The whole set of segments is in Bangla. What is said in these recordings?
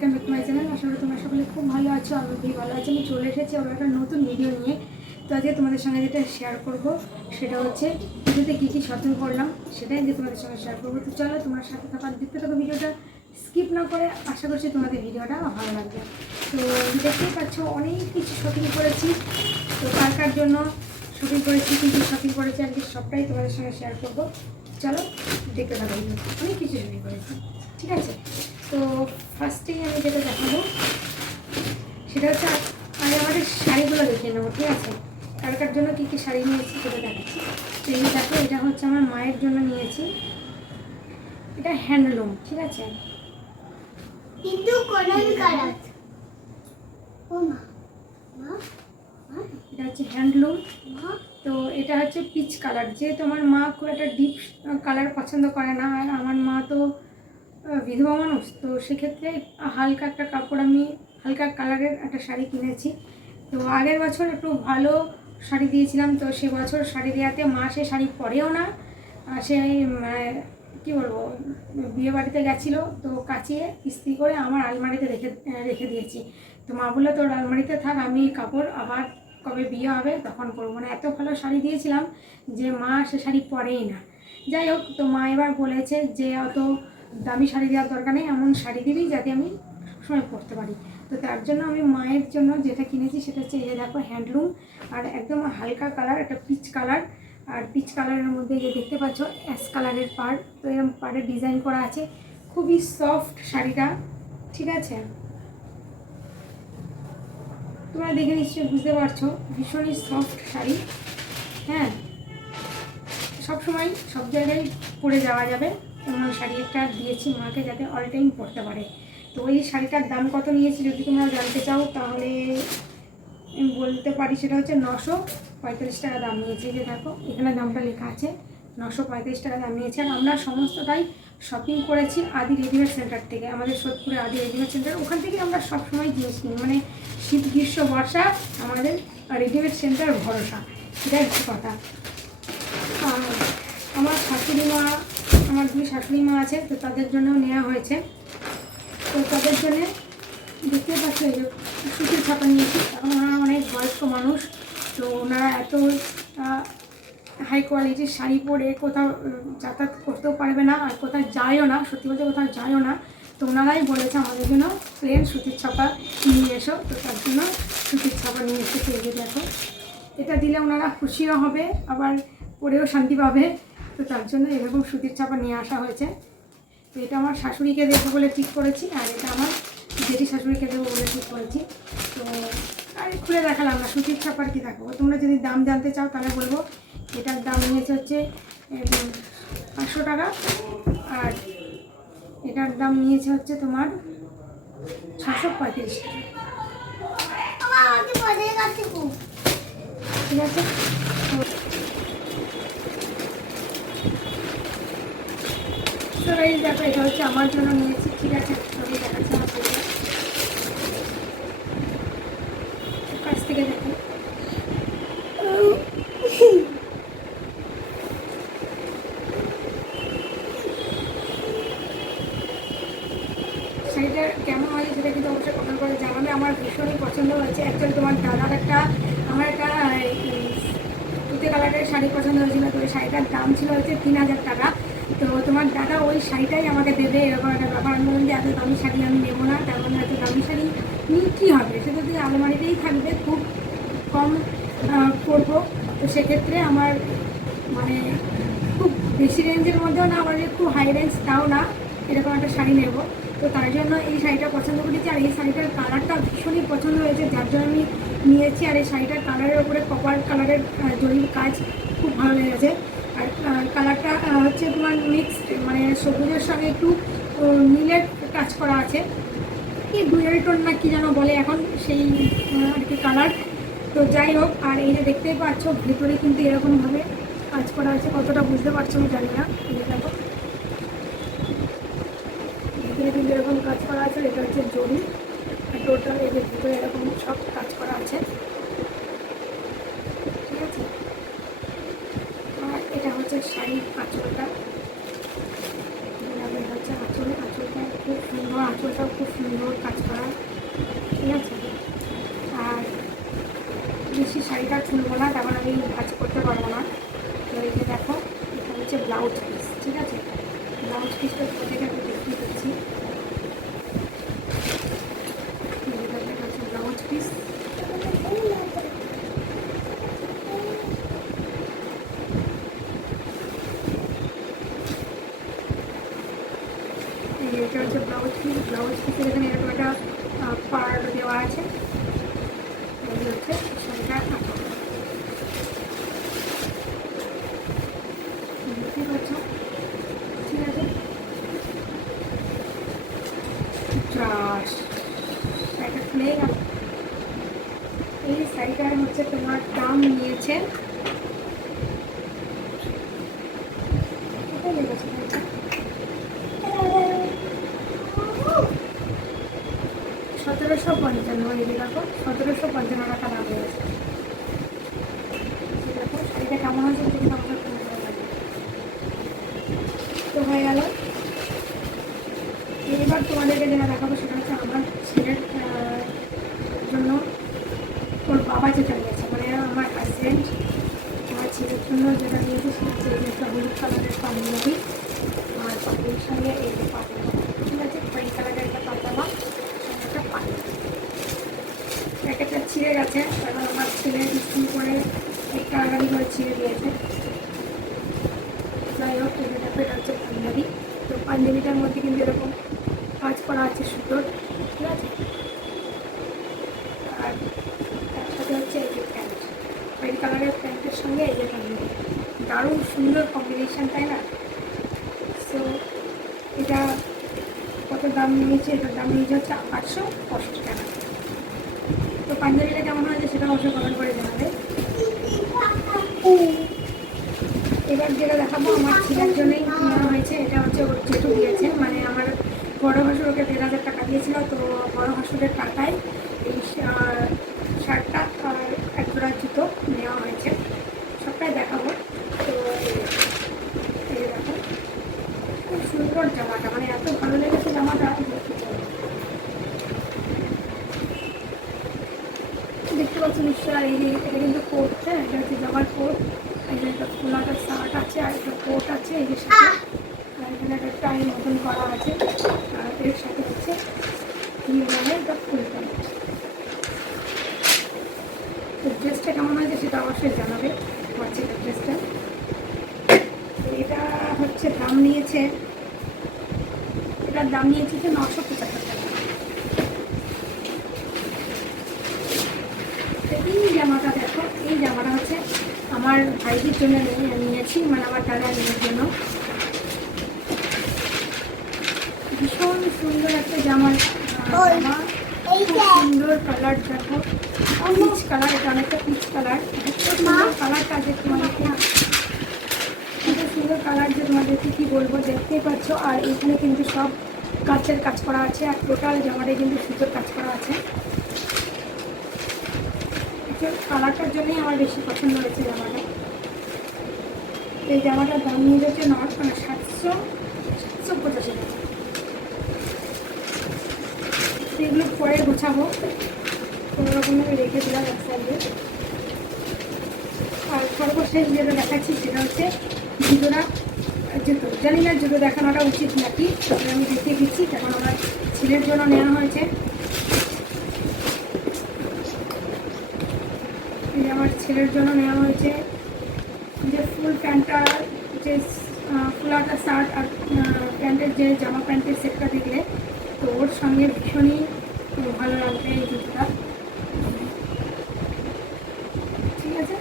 ওয়েলকাম ব্যাক মাই চ্যানেল আশা করি তোমরা সকলে খুব ভালো আছো আমি খুবই ভালো আছি। আমি চলে এসেছি আবার একটা নতুন ভিডিও নিয়ে। তো আজকে তোমাদের সঙ্গে যেটা শেয়ার করব, সেটা হচ্ছে ভিডিওতে কী কী শপিং করলাম, সেটাই যে তোমাদের সঙ্গে শেয়ার করব। তো চলো তোমার সাথে থাকার দেখতে থাকো ভিডিওটা স্কিপ না করে আশা করছি তোমাদের ভিডিওটা ভালো লাগবে। তো দেখতেই পাচ্ছ, অনেক কিছু শপিং করেছি। তো কার কার জন্য শপিং করেছি, কী কী শপিং করেছি, আজকে সবটাই তোমাদের সঙ্গে শেয়ার করব। চলো দেখতে থাকো, অনেক কিছু শপিং করেছি। ঠিক আছে? তো ফার্স্টেই আমি যেটা দেখাবো সেটা হচ্ছে আগে আমাদের শাড়িগুলো দেখিয়ে নেব ঠিক আছে? কার কার জন্য কী কী শাড়ি নিয়েছি সেটা দেখাচ্ছি। তো এই দেখো এটা হচ্ছে আমার মায়ের জন্য নিয়েছি। এটা হ্যান্ডলুম ঠিক আছে? কিন্তু এটা হচ্ছে হ্যান্ডলুম। তো এটা হচ্ছে পিচ কালার। যেহেতু আমার মা খুব একটা ডিপ কালার পছন্দ করে না আর আমার মা তো বিধবা মানুষ তো সেক্ষেত্রে হালকা একটা কাপড় আমি হালকা কালারের একটা শাড়ি কিনেছি। তো আগের বছর একটু ভালো শাড়ি দিয়েছিলাম তো সে বছর শাড়ি দেওয়াতে মা সে শাড়ি পরেও না। সে মানে, কী বলব বিয়ে বাড়িতে গেছিল তো কাচিয়ে ইস্ত্রি করে আমার আলমারিতে রেখে রেখে দিয়েছি। তো মা বলল তোর আলমারিতে থাক আমি কাপড় আবার কবে বিয়ে হবে তখন করব। মানে এত ভালো শাড়ি দিয়েছিলাম যে মা সে শাড়ি পরেই না। যাই হোক তো মা এবার বলেছে যে অত দামি শাড়ি দেওয়ার দরকার নেই, এমন শাড়ি দিবি যাতে আমি সবসময় পরতে পারি। তো তার জন্য আমি মায়ের জন্য যেটা কিনেছি সেটা হচ্ছে, এই দেখো হ্যান্ডলুম আর একদম হালকা কালার একটা পিচ কালার আর পিচ কালারের মধ্যে যে দেখতে পাচ্ছ অ্যাশ কালারের পাড়, তো এরকম পাড়ে ডিজাইন করা আছে। খুবই সফট শাড়িটা, ঠিক আছে? তোমরা দেখে নিশ্চয়ই বুঝতে পারছ, ভীষণই সফট শাড়ি হ্যাঁ? সবসময় সব জায়গায় পরে যাওয়া যাবে। শাড়ি একটা দিয়েছি মাকে যাতে অল টাইম পরতে পারে। তো ওই শাড়িটার দাম কত নিয়েছি যদি তোমরা জানতে চাও, তাহলে বলতে পারি সেটা হচ্ছে নশো পঁয়তাল্লিশ টাকা দাম নিয়েছে। যে দেখো, এখানে দামটা লেখা আছে, নশো পঁয়তাল্লিশ টাকা দাম নিয়েছে। আর আমরা সমস্তটাই শপিং করেছি আদি রেডিমেড সেন্টার থেকে। আমাদের সোদপুরে আদি রেডিমেড সেন্টার ওখান থেকে আমরা সবসময় জিনিস কিনি। মানে শীত, গ্রীষ্ম, বর্ষা, আমাদের রেডিমেড সেন্টার ভরসা। সেটাই হচ্ছে কথা। আমার শাশুড়ি মা আমার দুই শাশুড়ি মা আছে, তো তাদের জন্য নেওয়া হয়েছে। তো তাদের জন্যে দেখতে পাচ্ছি এই যে সুতির ছাপা নিয়েছি। এখন ওনারা অনেক বয়স্ক মানুষ, তো ওনারা এত হাই কোয়ালিটির শাড়ি পরে কোথাও যাতায়াত করতেও পারবে না আর কোথাও যায়ও না। সত্যি বলতে কোথাও যায়ও না। তো ওনারাই বলেছে আমাদের জন্য প্লেন সুতির ছাপা নিয়ে এসো। তো তার জন্য সুতির ছাপা নিয়ে এই যে দেখো। এটা দিলে ওনারা খুশিও হবে, আবার পরেও শান্তি পাবে। তো তার জন্য এরকম সুতির ছাপা নিয়ে আসা হয়েছে। তো এটা আমার শাশুড়িকে দেবো বলে ঠিক করেছি আর এটা আমার জেঠি শাশুড়িকে দেবো বলে ঠিক করেছি। তো আর খুলে দেখালাম না সুতির ছাপার কি দেখাবো? তোমরা যদি দাম জানতে চাও তাহলে বলব এটার দাম নিয়েছে হচ্ছে পাঁচশো টাকা আর এটার দাম নিয়েছে হচ্ছে তোমার ছশো পঁয়ত্রিশ টাকা। ঠিক আছে? এই দেখো এটা হচ্ছে আমার জন্য নিয়েছি। ঠিক আছে, আমি দেখাচ্ছি আমার কাছ থেকে দেখো। শাড়িটা কেমন হয়েছে সেটা কিন্তু অবশ্যই কমেন্ট করে জানাবে। আমার ভীষণই পছন্দ হয়েছে। অ্যাকচুয়ালি তোমার দাদার একটা, আমার একটা তুতে কালারের শাড়ি পছন্দ হয়েছিল। তো শাড়িটার দাম ছিল হচ্ছে তিন হাজার টাকা। তো তোমার দাদা ওই শাড়িটাই আমাকে দেবে এরকম একটা ব্যাপার আমি বললাম যে এত দামি শাড়ি আমি নেব না তার মানে এত দামি শাড়ি নিয়ে কী হবে? সেটা যদি আলমারিতেই থাকবে, খুব কম করব তো সেক্ষেত্রে আমার মানে খুব বেশি রেঞ্জের মধ্যেও না আবার যে খুব হাই রেঞ্জ তাও না, এরকম একটা শাড়ি নেব। তো তার জন্য এই শাড়িটা পছন্দ করেছি, আর এই শাড়িটার কালারটা ভীষণই পছন্দ হয়েছে, যার জন্য আমি নিয়েছি, আর এই শাড়িটার কালারের ওপরে কপার কালারের জরির কাজ খুব ভালো লেগেছে। আর কালারটা হচ্ছে তোমার মিক্সড মানে সবুজের সঙ্গে একটু নীলের কাজ করা আছে। কি ডুয়েল টোন না কি যেন বলে এখন সেই আর কি কালার তো যাই হোক, আর এই যে দেখতেই পাচ্ছ, ভেতরে কিন্তু এরকমভাবে কাজ করা আছে। কতটা বুঝতে পারছ আমি জানি না। দেখো। ভিতরে কিন্তু এরকম কাজ করা আছে, এটা হচ্ছে জরি। টোটাল এই যে ভিতরে এরকম সব কাজ করা আছে ঠিক আছে আর এটা শাড়ির আঁচলটা এটা হচ্ছে আঁচল, আঁচলটা খুব সুন্দর, আঁচলটাও খুব সুন্দর কাজ করা। ঠিক আছে? আর বেশি শাড়িটা খুলবো না তখন আমি কাজ করতে পারব না। তো এই যে দেখো, এটা হচ্ছে ব্লাউজ পিস ঠিক আছে? ব্লাউজ পিসটা থেকে আমি দেখিয়ে দিচ্ছি এটা হচ্ছে ব্লাউজ পিস এই এটা হচ্ছে ব্লাউজ পিস একটা দেওয়া আছে। হচ্ছে দেখতে পাচ্ছ? ঠিক আছে? গেল এই শাড়িটার হচ্ছে তোমার দাম নিয়েছে কোথায় লেগেছে শাড়িটা? সতেরোশো পঞ্চান্ন এই দেখো সতেরোশো পঞ্চান্ন টাকা দাম এই দেখো শাড়িটা কেমন হয়েছে তুমি আমাকে। তো হয়ে গেল এবার তোমাদেরকে যেটা দেখাবো সেটা হচ্ছে আমার ছেলের জন্য ওর বাবা যেটা নিয়েছে মানে আমার হাজব্যান্ড আমার ছেলের জন্য যেটা নিয়েছে সেটা হচ্ছে একটা হলুদ কালারের পাঞ্জাবি আর পাঞ্জাবির সঙ্গে এই যে পাজামা ঠিক আছে খয়েরি কালারের একটা সঙ্গে একটা পাঞ্জাবি ছিঁড়ে গেছে কারণ আমার ছেলে স্কুল করে একটা আগামী করে ছিঁড়ে দিয়েছে। যাই হোক, এই এটা হচ্ছে পাঞ্জাবি। তো পাঞ্জাবিটার মধ্যে কিন্তু এরকম কাজ করা আছে সুতোর, ঠিক আছে? আর তার সাথে হচ্ছে এই যে প্যান্ট। হোয়াইট কালারের প্যান্টের সঙ্গে এই যে পাঞ্জাবি। দারুণ সুন্দর কম্বিনেশন তাই না? সো এটা কত দাম নিয়েছে? এটার দাম নিয়েছে হচ্ছে আটশো পঁয়ষট্টি টাকা। তো পাঞ্জাবিটা কেমন হয়েছে সেটা অবশ্যই কমেন্ট করে জানাবে। এবার যেটা দেখাবো, আমার ছেলের জন্যই নেওয়া হয়েছে, এটা হচ্ছে ওর জেঠু দিয়েছে। মানে আমার বড় ভাসুর ওকে দেড় হাজার টাকা দিয়েছিল, তো বড় ভাসুরের টাকায় এই শার্টটা আর এক জোড়া জুতো নেওয়া হয়েছে সবটাই দেখাবো তো এই যে দেখো খুব সুন্দর জামাটা মানে এত ভালো লেগেছে জামাটা দেখতে চাই। দেখতে পাচ্ছ নিশ্চয় আর এই যে এটা কিন্তু কোট হ্যাঁ এটা হচ্ছে জামার কোট এই যে একটা খোলাটা শার্ট আছে আর একটা কোট আছে এই যে সাথে আর একটা মতন করা আছে এর সাথে হচ্ছে তো ড্রেসটা কেমন হয়েছে সেটা অবশ্যই জানাবে ছেলের ড্রেসটা এটা হচ্ছে দাম নিয়েছে, এটার দাম নিয়েছে যে নশো পঁচাত্তর টাকা। এই জামাটা দেখো, এই জামাটা হচ্ছে আমার ভাইদের জন্য নিয়ে- নিয়েছি মানে আমার দাদা মেয়ের জন্য। ভীষণ সুন্দর একটা জামার জামা। এই খুব। সুন্দর কালার দেখো। পিচ কালার এটা অনেকটা পিচ কালার সুন্দর কালারটা যে তোমাদেরকে এত সুন্দর কালার যে তোমাদেরকে কি বলব দেখতেই পাচ্ছ। আর এখানে কিন্তু সব কাচের কাজ করা আছে। আর টোটাল জামাটায় কিন্তু সুতোর কাজ করা আছে। কালারটার জন্যই আমার বেশি পছন্দ হয়েছে জামাটা। এই জামাটার দাম নিয়ে যাচ্ছে নট মানে সাতশো সাতশো পঁচাশি টাকা। সেগুলো পরে গোছাবো। কোনো রকমভাবে রেখে দিলাম এক সাইডে আর সর্বশেষ যেটা দেখাচ্ছি সেটা হচ্ছে জুতোটা। জুতো জানি না জুতো দেখানোটা উচিত নাকি আমি দেখিয়ে দিচ্ছি কারণ আমার ছেলের জন্য নেওয়া হয়েছে। আমার ছেলের জন্য নেওয়া হয়েছে। যে ফুল প্যান্টটা, যে ফুলাটা শার্ট আর প্যান্টের যে জামা প্যান্টের সেটটা দেখলে তো ওর সঙ্গে ভীষণই ভালো লাগবে এই জুতোটা। ঠিক আছে?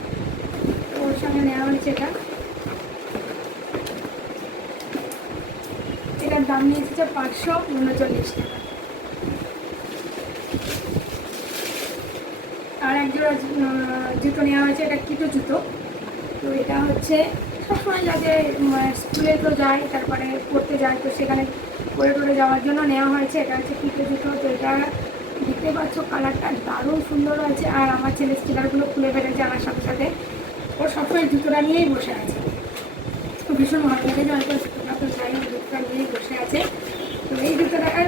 তো ওর সঙ্গে নেওয়া হয়েছে এটা। এটার দাম নিয়েছে পাঁচশো উনচল্লিশ টাকা। আর এক জোড়া জুতো নেওয়া হয়েছে, এটা কিটো জুতো। তো এটা হচ্ছে সবসময় যাতে উম, স্কুলে তো যায় তারপরে পড়তে যায় তো সেখানে পড়ে পড়ে যাওয়ার জন্য নেওয়া হয়েছে। এটা হচ্ছে কিটো জুতো তো এটা দেখতে পাচ্ছ কালারটা দারুণ সুন্দর হয়েছে। আর আমার ছেলে স্টিকারগুলো খুলে ফেলেছে আমার সাথে সাথে। ও সবসময় জুতোটা নিয়েই বসে আছে। তো ভীষণ ভালো লেগেছে হয়তো জুতোটা তো যাই জুতোটা নিয়েই বসে আছে। তো এই জুতোটার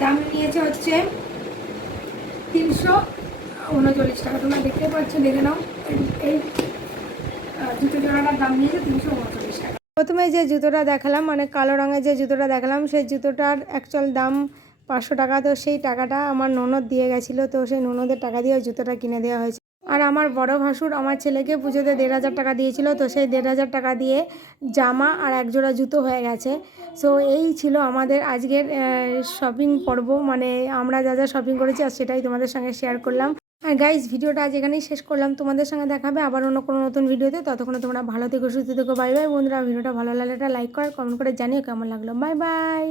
দাম নিয়েছে হচ্ছে তিনশো উনচল্লিশ টাকা। তোমরা দেখতে পাচ্ছ দেখে নাও। এই- দাম প্রথমে যে জুতোটা দেখালাম মানে কালো রঙের যে জুতোটা দেখালাম, সেই জুতোটার অ্যাকচুয়াল দাম পাঁচশো টাকা। তো সেই টাকাটা আমার ননদ দিয়ে গেছিল, তো সেই ননদের টাকা দিয়ে জুতোটা কিনে দেওয়া হয়েছে। আর আমার বড় ভাসুর আমার ছেলেকে পুজোতে দেড় হাজার টাকা দিয়েছিল, তো সেই দেড় হাজার টাকা দিয়ে জামা আর এক জোড়া জুতো হয়ে গেছে। সো এই ছিল আমাদের আজকের শপিং পর্ব। মানে আমরা যা যা শপিং করেছি, আর সেটাই তোমাদের সঙ্গে শেয়ার করলাম। আর গাইজ ভিডিওটা আজ এখানেই শেষ করলাম। তোমাদের সঙ্গে দেখাবে আবার অন্য কোনো নতুন ভিডিওতে। ততক্ষণে তোমরা ভালো থেকো, সুস্থ থেকো বাই বাই বন্ধুরা। ভিডিওটা ভালো লাগলে একটা লাইক কর কমেন্ট করে জানিও কেমন লাগল। Bye bye